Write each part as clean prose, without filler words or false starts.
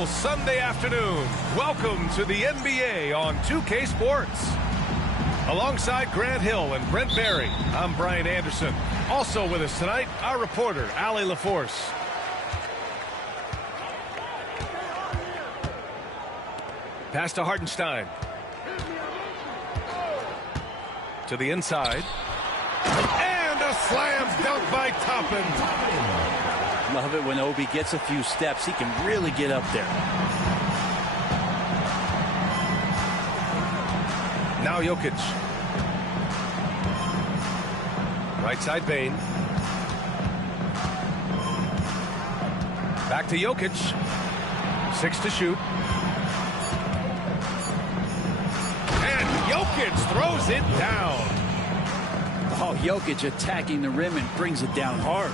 beautiful Sunday afternoon. Welcome to the NBA on 2K Sports. Alongside Grant Hill and Brent Barry, I'm Brian Anderson. Also with us tonight, our reporter, Allie LaForce. Pass to Hartenstein. To the inside. And a slam dunk by Toppin. Love it when Obi gets a few steps. He can really get up there. Now Jokic. Right side Bane. Back to Jokic. 6 to shoot. And Jokic throws it down. Oh, Jokic attacking the rim and brings it down hard.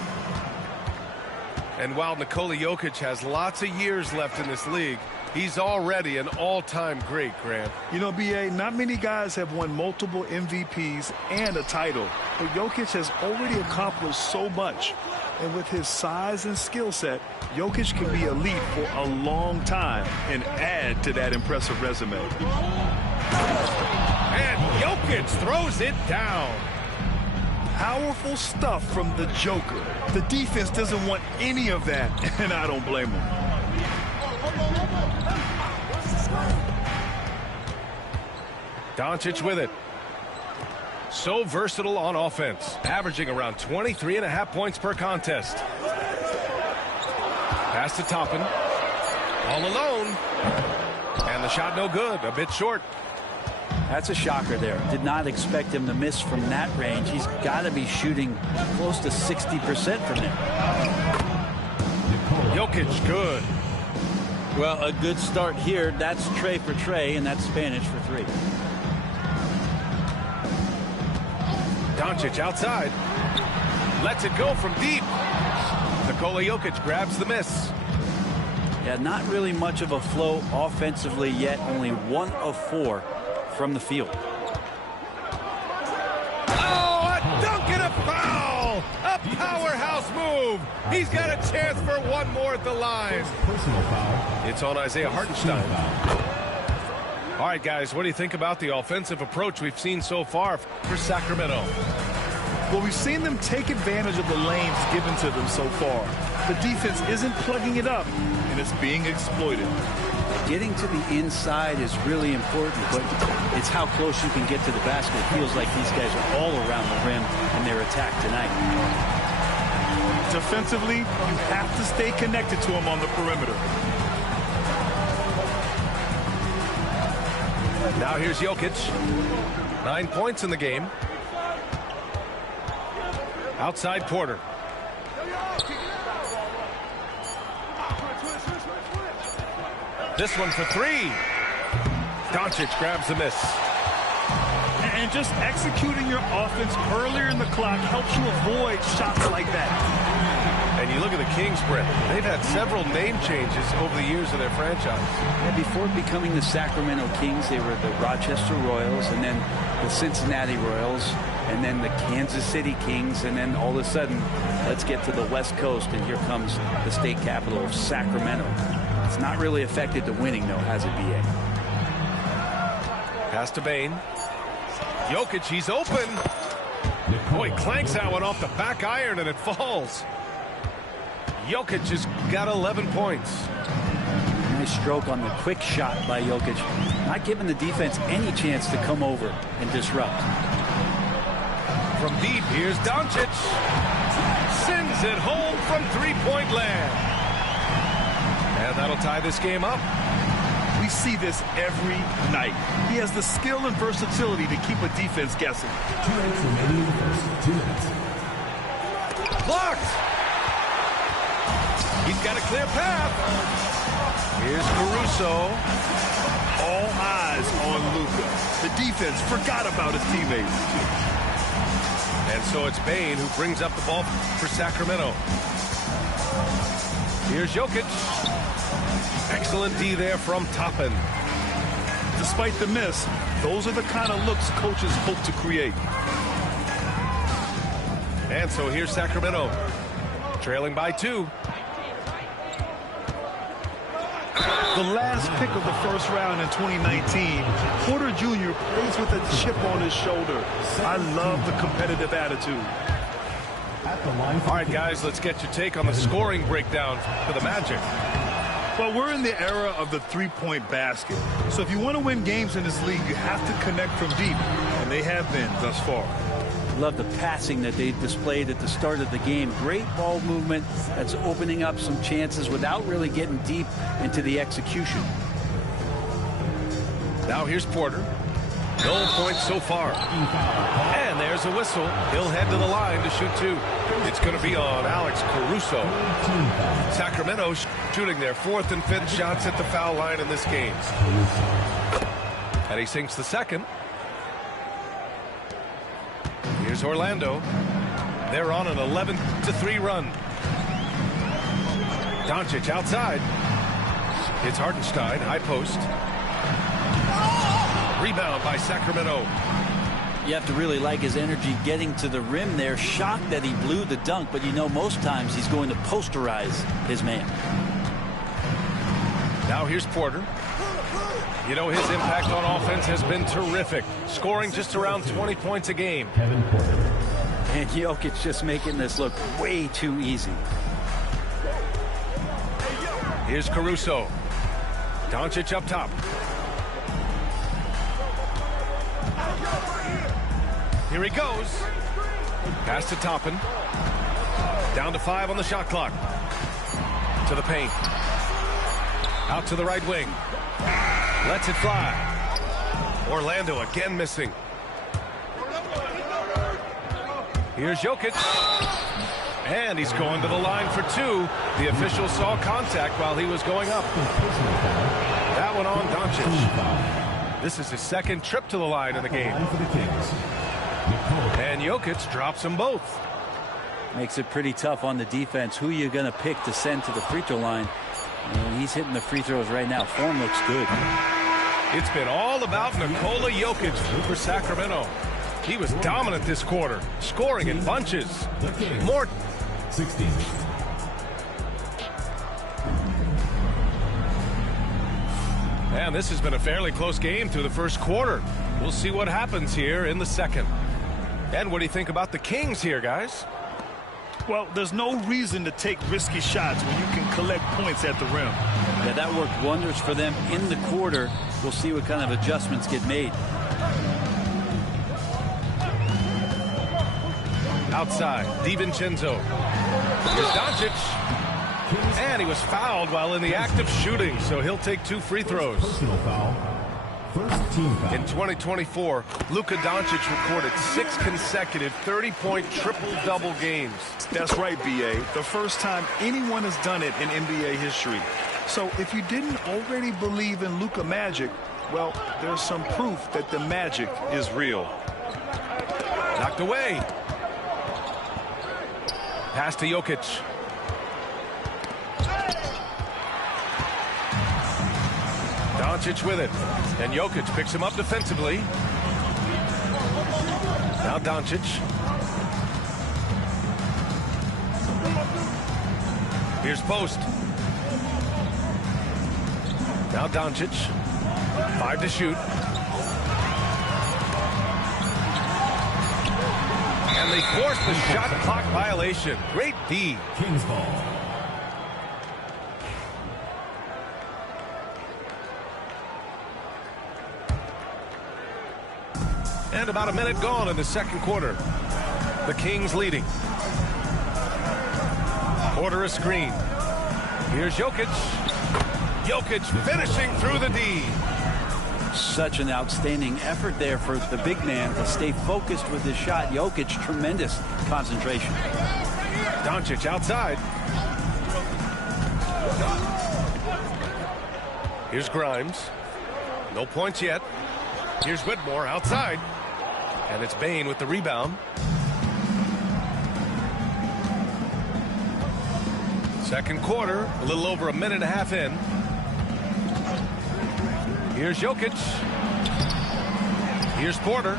And while Nikola Jokic has lots of years left in this league, he's already an all-time great, Grant. You know, B.A., not many guys have won multiple MVPs and a title, but Jokic has already accomplished so much. And with his size and skill set, Jokic can be elite for a long time and add to that impressive resume. And Jokic throws it down. Powerful stuff from the Joker. The defense doesn't want any of that, and I don't blame them. Doncic with it. So versatile on offense, averaging around 23.5 points per contest. Pass to Toppin. All alone. And the shot no good, a bit short. That's a shocker there. Did not expect him to miss from that range. He's got to be shooting close to 60% from there. Jokic, good. Well, a good start here. That's Trey for Trey, and that's Spanish for 3. Doncic outside. Lets it go from deep. Nikola Jokic grabs the miss. Yeah, not really much of a flow offensively yet. Only 1 of 4 from the field. Oh, a dunk and a foul! A powerhouse move. He's got a chance for one more at the line. Personal foul. It's on Isaiah Hartenstein. All right, guys, what do you think about the offensive approach we've seen so far for Sacramento? Well, we've seen them take advantage of the lanes given to them so far. The defense isn't plugging it up, and it's being exploited. Getting to the inside is really important, but it's how close you can get to the basket. It feels like these guys are all around the rim in their attack tonight. Defensively, you have to stay connected to him on the perimeter. Now here's Jokic. 9 points in the game. Outside Porter. This one for 3. Doncic grabs the miss. And just executing your offense earlier in the clock helps you avoid shots like that. And you look at the Kings, Brent. They've had several name changes over the years of their franchise. Yeah, before becoming the Sacramento Kings, they were the Rochester Royals, and then the Cincinnati Royals, and then the Kansas City Kings, and then all of a sudden, let's get to the West Coast, and here comes the state capital of Sacramento. It's not really affected the winning, though, has it, B.A.? Pass to Bane. Jokic, he's open. Boy, clanks that one off the back iron, and it falls. Jokic has got 11 points. Nice stroke on the quick shot by Jokic. Not giving the defense any chance to come over and disrupt. From deep, here's Doncic. Sends it home from three-point land. And that'll tie this game up. We see this every night. He has the skill and versatility to keep a defense guessing. 2 minutes remaining in the first. 2 minutes. Blocked! He's got a clear path. Here's Caruso. All eyes on Luka. The defense forgot about his teammates. And so it's Bane who brings up the ball for Sacramento. Here's Jokic. Excellent D there from Toppin. Despite the miss, those are the kind of looks coaches hope to create. And so here's Sacramento, trailing by 2. The last pick of the first round in 2019, Porter Jr. plays with a chip on his shoulder. I love the competitive attitude. All right, guys, let's get your take on the scoring breakdown for the Magic. Well, we're in the era of the three-point basket. So if you want to win games in this league, you have to connect from deep, and they have been thus far. Love the passing that they displayed at the start of the game. Great ball movement that's opening up some chances without really getting deep into the execution. Now here's Porter. No points so far. And there's a whistle. He'll head to the line to shoot two. It's going to be on Alex Caruso. Sacramento shooting their fourth and fifth shots at the foul line in this game. And he sinks the second. Here's Orlando. They're on an 11-3 run. Doncic outside. It's Hartenstein, high post. Rebound by Sacramento. You have to really like his energy getting to the rim there. Shocked that he blew the dunk, but you know most times he's going to posterize his man. Now here's Porter. You know, his impact on offense has been terrific, scoring just around 20 points a game. Kevin Porter. And Jokic just making this look way too easy. Here's Caruso. Doncic up top. Here he goes. Pass to Toppin. Down to 5 on the shot clock. To the paint. Out to the right wing. Lets it fly. Orlando again missing. Here's Jokic. And he's going to the line for two. The official saw contact while he was going up. That one on Doncic. This is his second trip to the line in the game. And Jokic drops them both. Makes it pretty tough on the defense. Who you going to pick to send to the free throw line? And he's hitting the free throws right now. Form looks good. It's been all about Nikola Jokic for Sacramento. He was dominant this quarter, scoring in bunches. More 16. And this has been a fairly close game through the first quarter. We'll see what happens here in the second. And what do you think about the Kings here, guys? Well, there's no reason to take risky shots when you can collect points at the rim. Yeah, that worked wonders for them in the quarter. We'll see what kind of adjustments get made. Outside, DiVincenzo. Here's Doncic. And he was fouled while in the act of shooting, so he'll take 2 free throws. Personal foul. First team foul. In 2024, Luka Doncic recorded 6 consecutive 30-point triple-double games. That's right, B.A. The first time anyone has done it in NBA history. So if you didn't already believe in Luka Magic, well, there's some proof that the magic is real. Knocked away. Pass to Jokic. Doncic with it. And Jokic picks him up defensively. Now Doncic. Here's post. Now Doncic. 5 to shoot. And they force the shot clock violation. Great D. Kings ball. And about a minute gone in the second quarter. The Kings leading. Porter a screen. Here's Jokic. Jokic finishing through the D. Such an outstanding effort there for the big man to stay focused with his shot. Jokic, tremendous concentration. Doncic outside. Here's Grimes. No points yet. Here's Whitmore outside. And it's Bane with the rebound. Second quarter, a little over a minute and a half in. Here's Jokic. Here's Porter.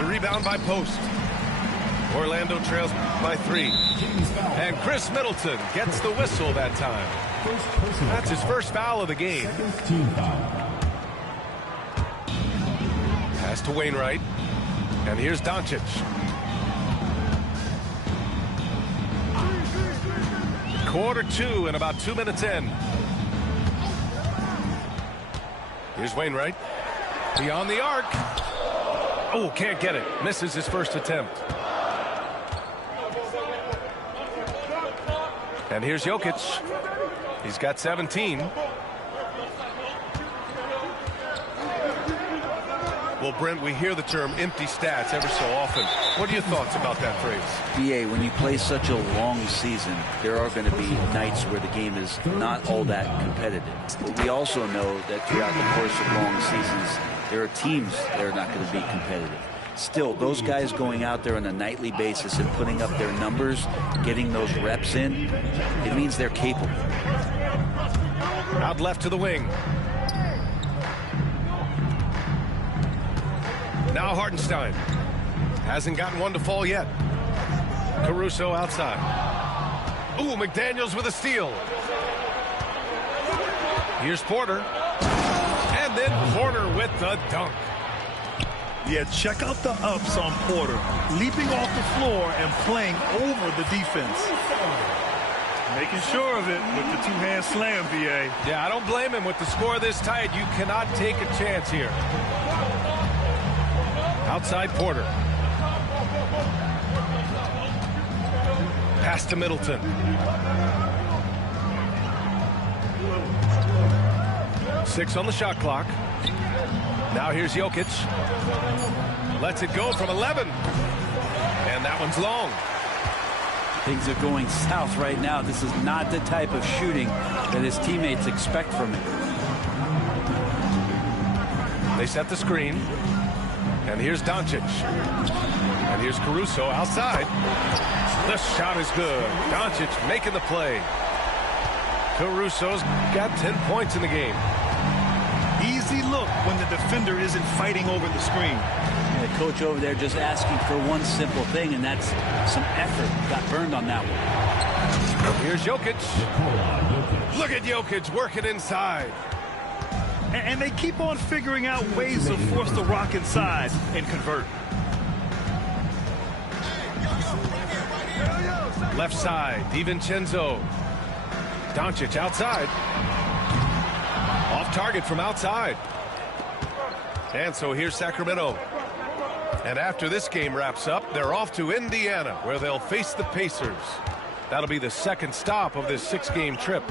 The rebound by Post. Orlando trails by 3. And Chris Middleton gets the whistle that time. First personal That's his foul. first foul of the game. Second team foul. Pass to Wainwright. And here's Doncic. Quarter 2 and about 2 minutes in. Here's Wainwright. Beyond the arc. Oh, can't get it. Misses his first attempt. And here's Jokic. He's got 17. Well, Brent, we hear the term empty stats ever so often. What are your thoughts about that phrase? BA, when you play such a long season, there are going to be nights where the game is not all that competitive. But we also know that throughout the course of long seasons, there are teams that are not going to be competitive. Still, those guys going out there on a nightly basis and putting up their numbers, getting those reps in, it means they're capable. Out left to the wing. Now Hartenstein. Hasn't gotten one to fall yet. Caruso outside. Ooh, McDaniels with a steal. Here's Porter. And then Porter with the dunk. Yeah, check out the ups on Porter. Leaping off the floor and playing over the defense. Making sure of it with the two-hand slam, BA. Yeah, I don't blame him. With the score this tight, you cannot take a chance here. Outside Porter. Pass to Middleton. Six on the shot clock. Now here's Jokic. Lets it go from 11. And that one's long. Things are going south right now. This is not the type of shooting that his teammates expect from him. They set the screen. And here's Doncic. And here's Caruso outside. The shot is good. Doncic making the play. Caruso's got 10 points in the game. Easy look when the defender isn't fighting over the screen. And the coach over there just asking for one simple thing, and that's some effort. Got burned on that one. Here's Jokic. Nikola Jokic. Look at Jokic working inside. And they keep on figuring out ways to force the rock inside and convert. Left side, DiVincenzo. Doncic outside. Off target from outside. And so here's Sacramento. And after this game wraps up, they're off to Indiana, where they'll face the Pacers. That'll be the second stop of this 6-game trip.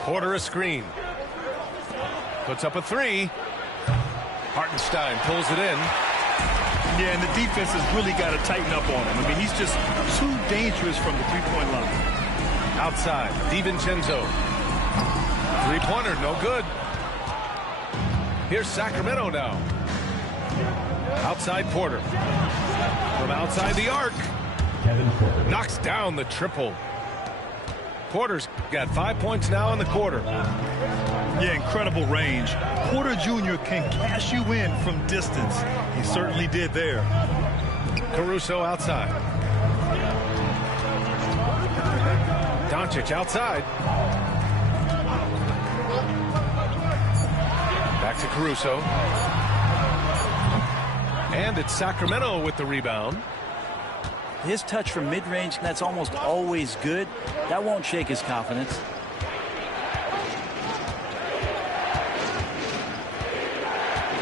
Porter a screen. Puts up a three. Hartenstein pulls it in. Yeah, and the defense has really got to tighten up on him. I mean, he's just too dangerous from the three-point line. Outside, DiVincenzo. Three-pointer, no good. Here's Sacramento now. Outside Porter. From outside the arc. Kevin Porter. Knocks down the triple. Porter's got 5 points now in the quarter. Yeah, incredible range. Porter Jr. can cash you in from distance. He certainly did there. Caruso outside. Doncic outside. Back to Caruso. And it's Sacramento with the rebound. His touch from mid-range, that's almost always good. That won't shake his confidence.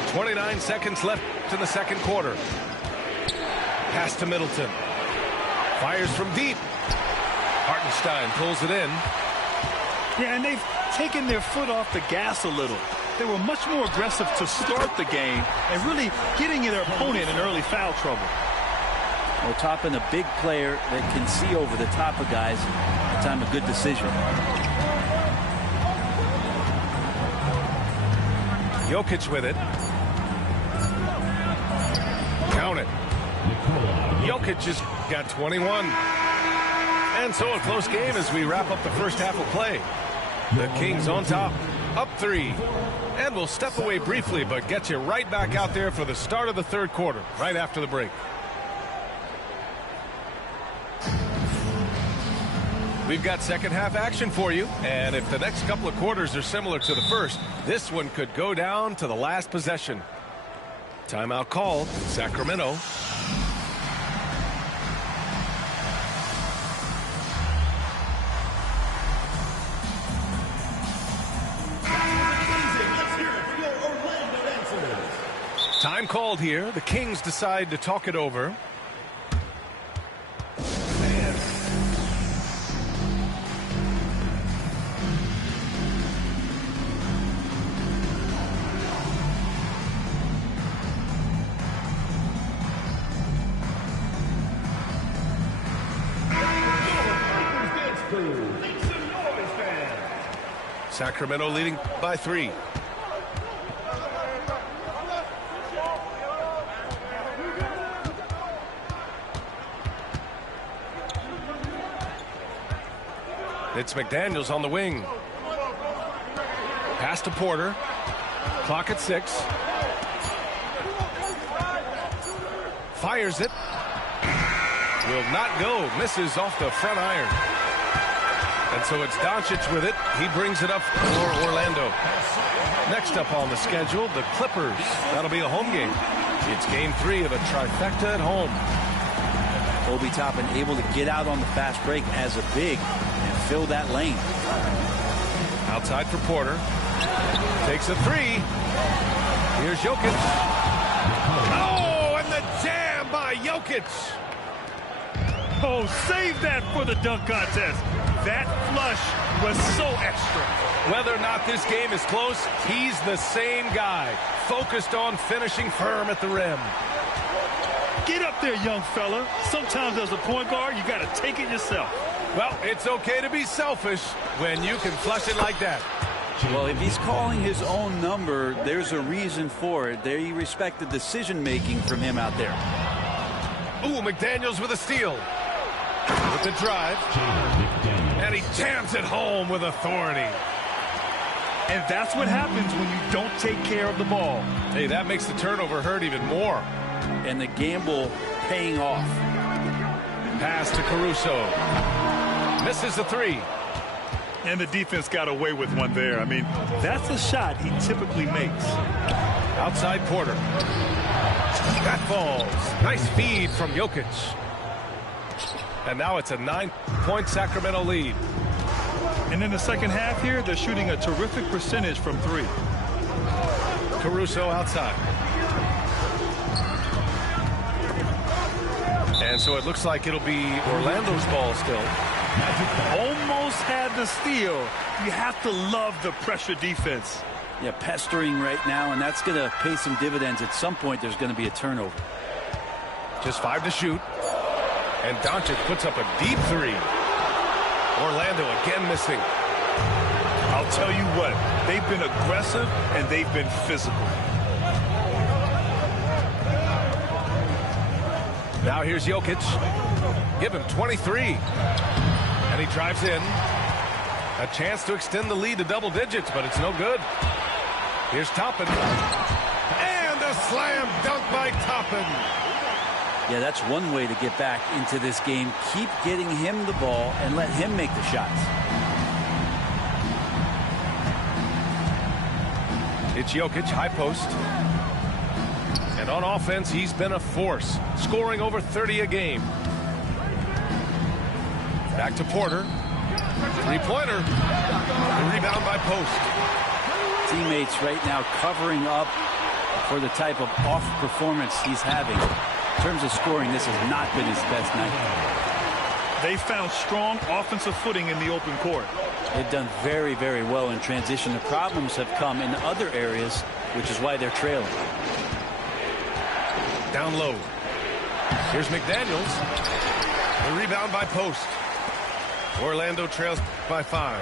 .29 seconds left in the second quarter. Pass to Middleton. Fires from deep. Hartenstein pulls it in. Yeah, and they've taken their foot off the gas a little. They were much more aggressive to start the game and really getting their opponent in early foul trouble. Well, topping a big player that can see over the top of guys, that's time a good decision. Jokic with it. Count it. Jokic has got 21. And so a close game as we wrap up the first half of play. The Kings on top, up 3. And we'll step away briefly, but get you right back out there for the start of the third quarter, right after the break. We've got second half action for you, and if the next couple of quarters are similar to the first, this one could go down to the last possession. Timeout called, Sacramento. Time called here. The Kings decide to talk it over. Sacramento leading by 3. It's McDaniels on the wing. Pass to Porter. Clock at 6. Fires it. Will not go. Misses off the front iron. And so it's Doncic with it. He brings it up for Orlando. Next up on the schedule, the Clippers. That'll be a home game. It's game 3 of a trifecta at home. Obi Toppin able to get out on the fast break as a big and fill that lane. Outside for Porter. Takes a 3. Here's Jokic. Oh, and the jam by Jokic. Oh, save that for the dunk contest. That flush was so extra. Whether or not this game is close, he's the same guy, focused on finishing firm at the rim. Get up there, young fella. Sometimes as a point guard, you got to take it yourself. Well, it's okay to be selfish when you can flush it like that. Well, if he's calling his own number, there's a reason for it. They respect the decision-making from him out there. Ooh, McDaniels with a steal. With the drive. And he jams it home with authority. And that's what happens when you don't take care of the ball. Hey, that makes the turnover hurt even more. And the gamble paying off. Pass to Caruso. Misses the 3. And the defense got away with one there. I mean, that's a shot he typically makes. Outside Porter. That falls. Nice feed from Jokic. And now it's a 9-point Sacramento lead. And in the second half here, they're shooting a terrific percentage from 3. Caruso outside. And so it looks like it'll be Orlando's ball still. Almost had the steal. You have to love the pressure defense. Yeah, pestering right now, and that's going to pay some dividends. At some point, there's going to be a turnover. Just 5 to shoot. And Doncic puts up a deep 3. Orlando again missing. I'll tell you what, they've been aggressive and they've been physical. Now here's Jokic. Give him 23. And he drives in. A chance to extend the lead to double digits, but it's no good. Here's Toppin. And a slam dunk by Toppin. Yeah, that's one way to get back into this game. Keep getting him the ball and let him make the shots. It's Jokic, high post. And on offense, he's been a force, scoring over 30 a game. Back to Porter. Three-pointer. The rebound by Post. Teammates right now covering up for the type of off performance he's having. In terms of scoring, this has not been his best night. They found strong offensive footing in the open court. They've done very, very well in transition. The problems have come in other areas, which is why they're trailing. Down low. Here's McDaniels. The rebound by Post. Orlando trails by 5.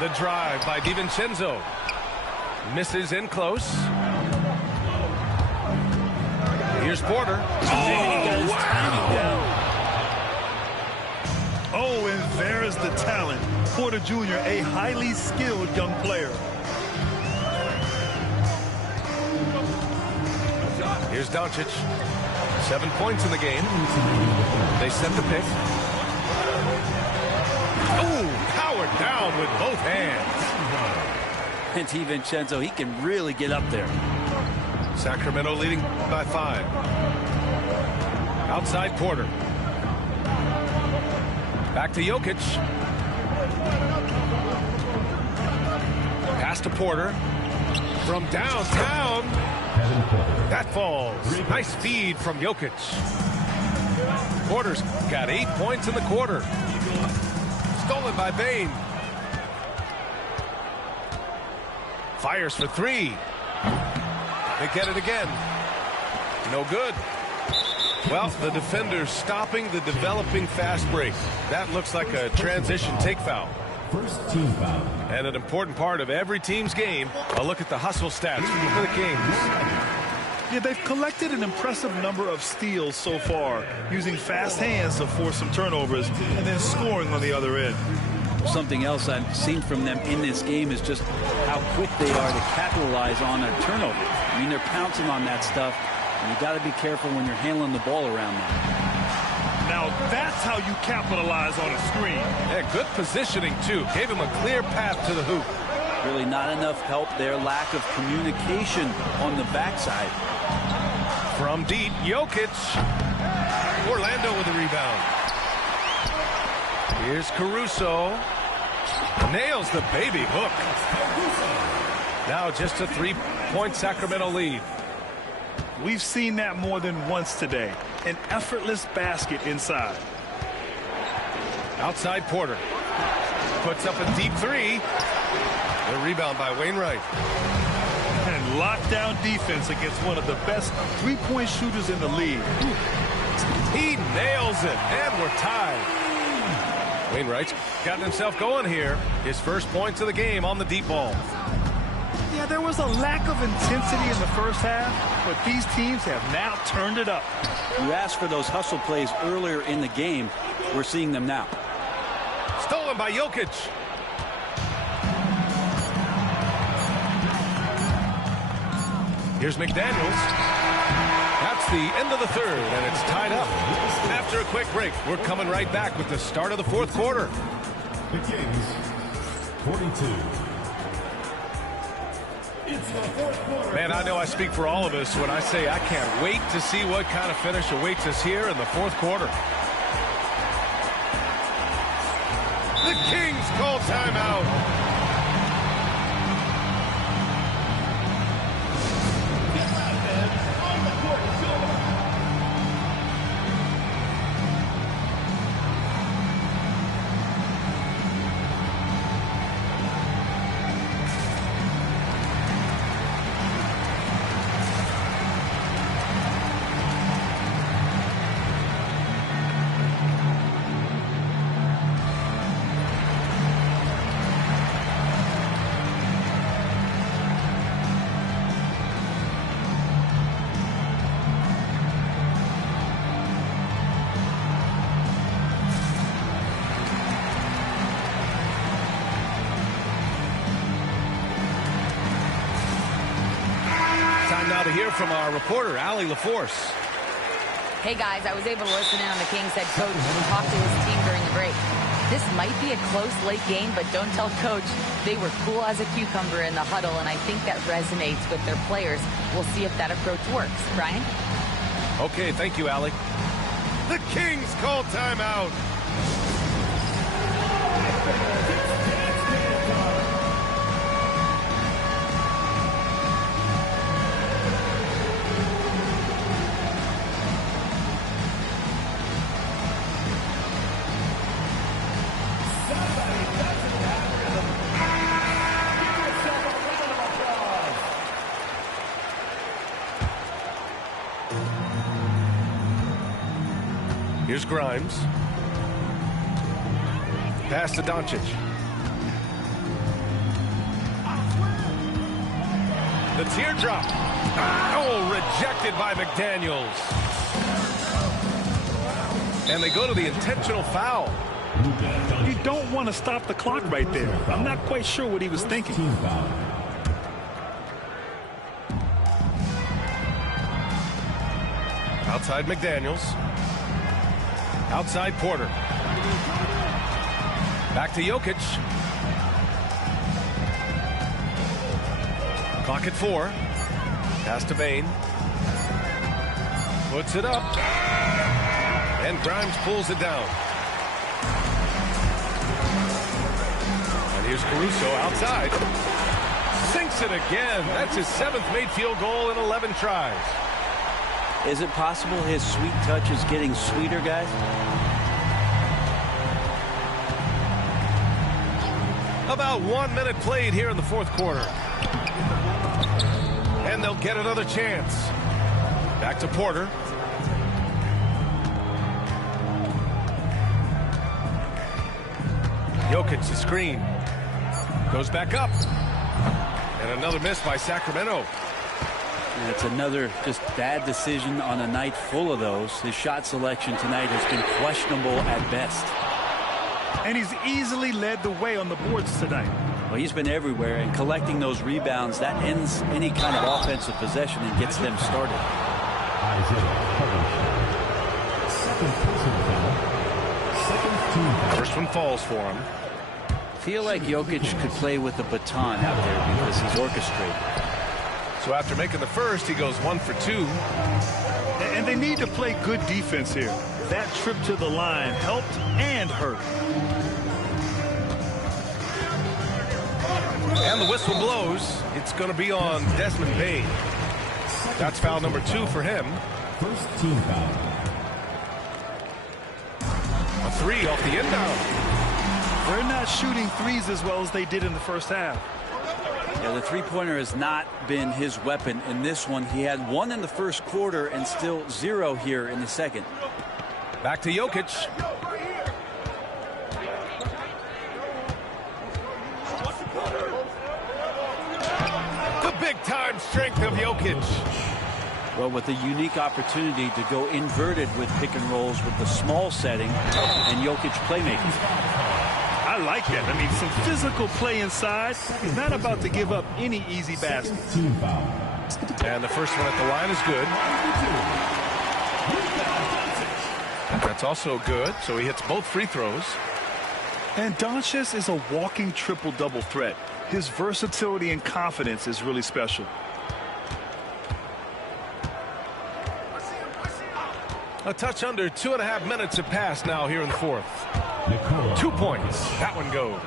The drive by DiVincenzo. Misses in close. Here's Porter. Oh, wow. Oh, and there's the talent. Porter Jr., a highly skilled young player. Here's Doncic. 7 points in the game. They set the pick. Oh, powered down with both hands. And DiVincenzo, he can really get up there. Sacramento leading by 5. Outside Porter. Back to Jokic. Pass to Porter. From downtown. That falls. Nice feed from Jokic. Porter's got 8 points in the quarter. Stolen by Bane. Fires for 3. They get it again. No good. Well, the defender's stopping the developing fast break. That looks like a transition take foul. First team foul. And an important part of every team's game, a look at the hustle stats for the Kings. Yeah, they've collected an impressive number of steals so far, using fast hands to force some turnovers and then scoring on the other end. Something else I've seen from them in this game is just how quick they are to capitalize on a turnover. I mean, they're pouncing on that stuff, and you got to be careful when you're handling the ball around them. Now that's how you capitalize on a screen. Yeah, good positioning, too. Gave him a clear path to the hoop. Really not enough help there. Lack of communication on the backside. From deep, Jokic. Orlando with the rebound. Here's Caruso. Nails the baby hook. Now just a 3-point Sacramento lead. We've seen that more than once today. An effortless basket inside. Outside Porter. Puts up a deep 3. The rebound by Wainwright. And lockdown defense against one of the best three-point shooters in the league. He nails it, and we're tied. Wainwright's gotten himself going here. His first points of the game on the deep ball. Yeah, there was a lack of intensity in the first half, but these teams have now turned it up. You asked for those hustle plays earlier in the game. We're seeing them now. Stolen by Jokic. Here's McDaniels. That's the end of the third, and it's tied up. After a quick break, we're coming right back with the start of the fourth quarter. The Kings, 42. It's the fourth quarter. Man, I know I speak for all of us when I say I can't wait to see what kind of finish awaits us here in the fourth quarter. The Kings call timeout. Now to hear from our reporter, Allie LaForce. Hey guys, I was able to listen in on the Kings head coach and talk to his team during the break. This might be a close late game, but don't tell coach. They were cool as a cucumber in the huddle, and I think that resonates with their players. We'll see if that approach works. Brian? Okay, thank you, Allie. The Kings call timeout. Here's Grimes. Pass to Doncic. The teardrop. Oh, rejected by McDaniels. And they go to the intentional foul. You don't want to stop the clock right there. I'm not quite sure what he was thinking. Team foul. Outside McDaniels. Outside Porter. Back to Jokic. Clock at 4. Pass to Bane. Puts it up. And Grimes pulls it down. And here's Caruso outside. Sinks it again. That's his 7th made field goal in 11 tries. Is it possible his sweet touch is getting sweeter, guys? About 1 minute played here in the fourth quarter. And they'll get another chance. Back to Porter. Jokic the screen. Goes back up. And another miss by Sacramento. And it's another just bad decision on a night full of those. His shot selection tonight has been questionable at best. And he's easily led the way on the boards tonight. Well, he's been everywhere, and collecting those rebounds, that ends any kind of offensive possession and gets them started. First one falls for him. Feel like Jokic could play with the baton out there because he's orchestrated. So after making the first, he goes 1 for 2. And they need to play good defense here. That trip to the line helped and hurt. And the whistle blows. It's going to be on Desmond Bane. That's foul number 2 for him. First team foul. A 3 off the inbound. They're not shooting threes as well as they did in the first half. Yeah, the three-pointer has not been his weapon in this one. He had 1 in the first quarter and still 0 here in the second. Back to Jokic. The big-time strength of Jokic. Well, with a unique opportunity to go inverted with pick and rolls with the small setting and Jokic playmaking. I like that. I mean, some physical play inside. He's not about to give up any easy baskets. Team foul. And the first one at the line is good. That's also good, so he hits both free throws. And Doncic is a walking triple-double threat. His versatility and confidence is really special. A touch under 2.5 minutes have passed now here in the fourth. 2 points. That one goes.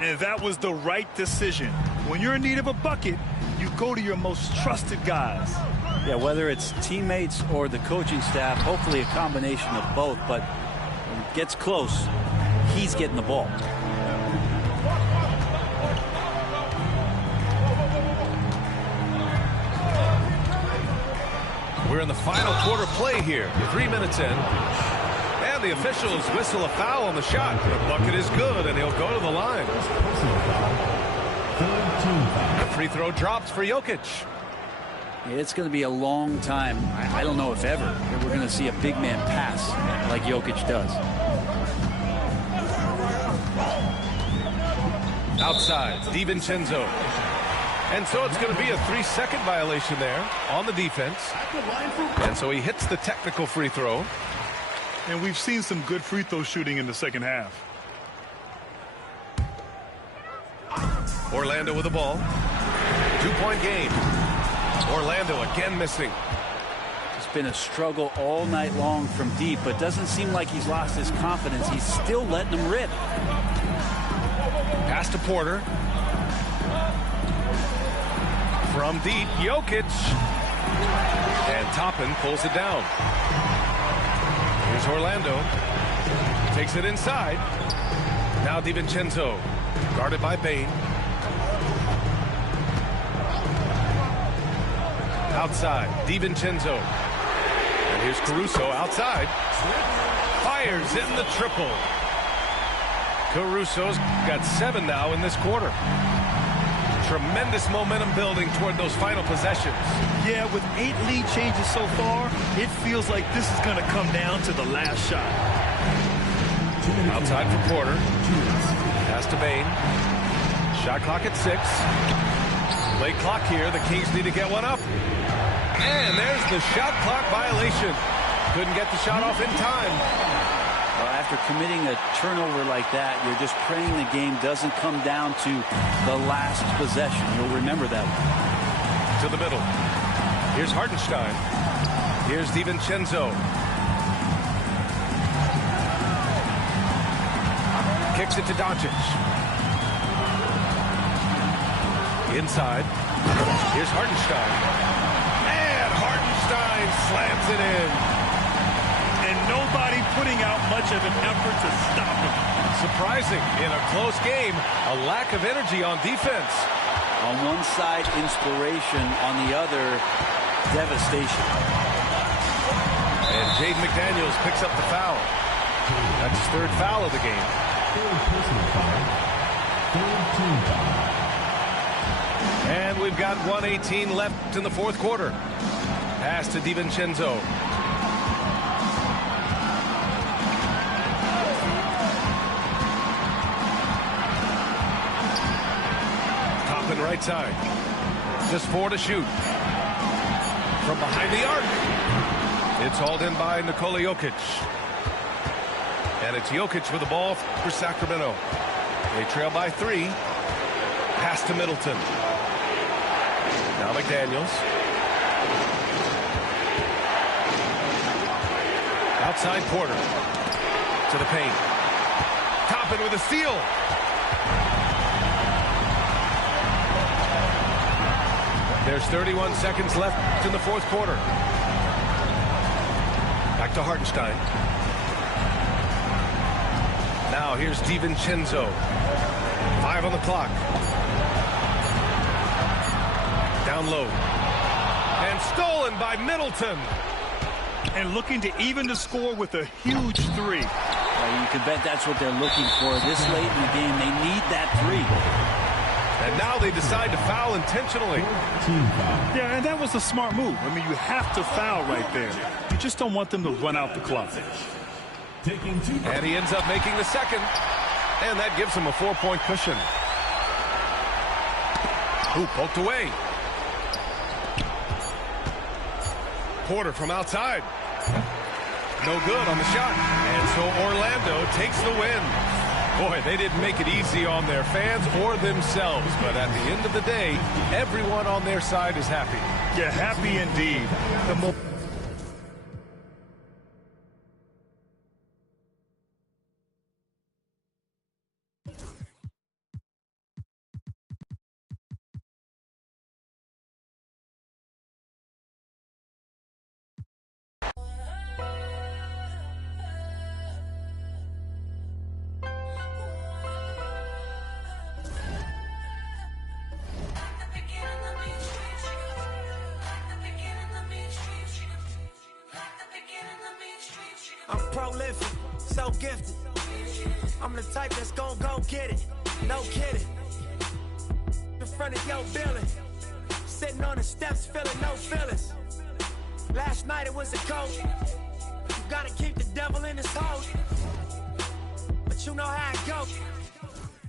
And that was the right decision. When you're in need of a bucket, you go to your most trusted guys. Yeah, whether it's teammates or the coaching staff, hopefully a combination of both, but when it gets close, he's getting the ball. We're in the final quarter play here. 3 minutes in. And the officials whistle a foul on the shot. The bucket is good, and he'll go to the line. The free throw drops for Jokic. It's going to be a long time. I don't know if ever that we're going to see a big man pass like Jokic does. Outside, DiVincenzo. And so it's going to be a 3-second violation there on the defense. And so he hits the technical free throw. And we've seen some good free throw shooting in the second half. Orlando with the ball. 2-point game. Orlando again missing. It's been a struggle all night long from deep, but doesn't seem like he's lost his confidence. He's still letting them rip. Pass to Porter. From deep, Jokic. And Toppin pulls it down. Here's Orlando. Takes it inside. Now DiVincenzo. Guarded by Bane. Outside, DiVincenzo. And here's Caruso outside. Fires in the triple. Caruso's got 7 now in this quarter. Tremendous momentum building toward those final possessions. Yeah, with 8 lead changes so far, it feels like this is going to come down to the last shot. Outside for Porter. Pass to Bane. Shot clock at 6. Late clock here. The Kings need to get one up. And there's the shot clock violation. Couldn't get the shot off in time. After committing a turnover like that, you're just praying the game doesn't come down to the last possession. You'll remember that one. To the middle. Here's Hartenstein. Here's DiVincenzo. Kicks it to Doncic. Inside. Here's Hartenstein. And Hartenstein slams it in. And nobody putting out much of an effort to stop him. Surprising in a close game, a lack of energy on defense. On one side, inspiration. On the other, devastation. And Jaden McDaniels picks up the foul. That's his third foul of the game. Third personal foul. Third team foul. And we've got 1:18 left in the fourth quarter. Pass to DiVincenzo. Top and right side. Just 4 to shoot. From behind the arc. It's hauled in by Nikola Jokic. And it's Jokic with the ball for Sacramento. They trail by 3. Pass to Middleton. Now McDaniels. Outside Porter. To the paint. Toppin with a steal. There's 31 seconds left in the fourth quarter. Back to Hartenstein. Now here's DiVincenzo. 5 on the clock. Down low. And stolen by Middleton. And looking to even the score with a huge 3. You can bet that's what they're looking for. This late in the game, they need that 3. And now they decide to foul intentionally. Team foul. Yeah, and that was a smart move. I mean, you have to foul right there. You just don't want them to run out the clock. Taking 2. And he ends up making the second. And that gives him a 4-point cushion. Ooh, poked away. Porter from outside. No good on the shot. And so Orlando takes the win. Boy, they didn't make it easy on their fans or themselves. But at the end of the day, everyone on their side is happy. Yeah, happy indeed. I'm prolific, so gifted. I'm the type that's gon' go get it. No kidding. In front of your building. Sitting on the steps, feeling no feelings. Last night it was a cold. You gotta keep the devil in his hole. But you know how it go.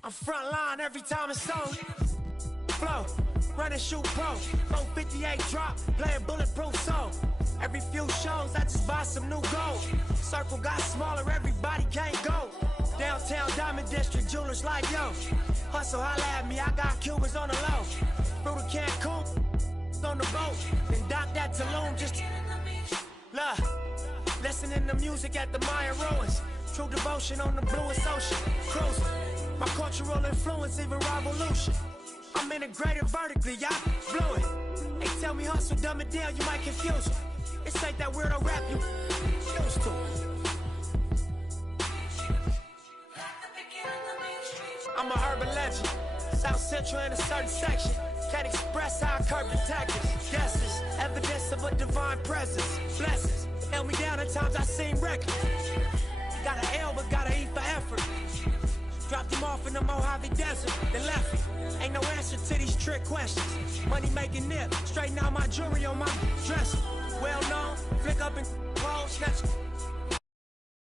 I'm front line every time it's sold. Flow, run and shoot pro. 458 drop, playing bulletproof soul. Every few shows, I just buy some new gold. Circle got smaller, everybody can't go. Downtown Diamond District, jewelers like yo. Hustle, holla at me, I got Cubans on the low. Through the Cancun, on the boat. Then dock that Tulum, just love. Listening to music at the Mayan ruins. True devotion on the bluest ocean. Cruising, my cultural influence, even revolution. I'm integrated vertically, y'all blew it. They tell me hustle, dumb it down, you might confuse them. This ain't that weirdo rap you used to. I'm a urban legend. South Central in a certain section. Can't express how I curb detectives. Guesses, evidence of a divine presence. Blessings, held me down at times I seem reckless. Got an L but gotta eat for effort. Dropped him off in the Mojave Desert, then left him. Ain't no answer to these trick questions. Money making nip, straighten out my jewelry on my dresser. Well known, flick up and clothes, snatch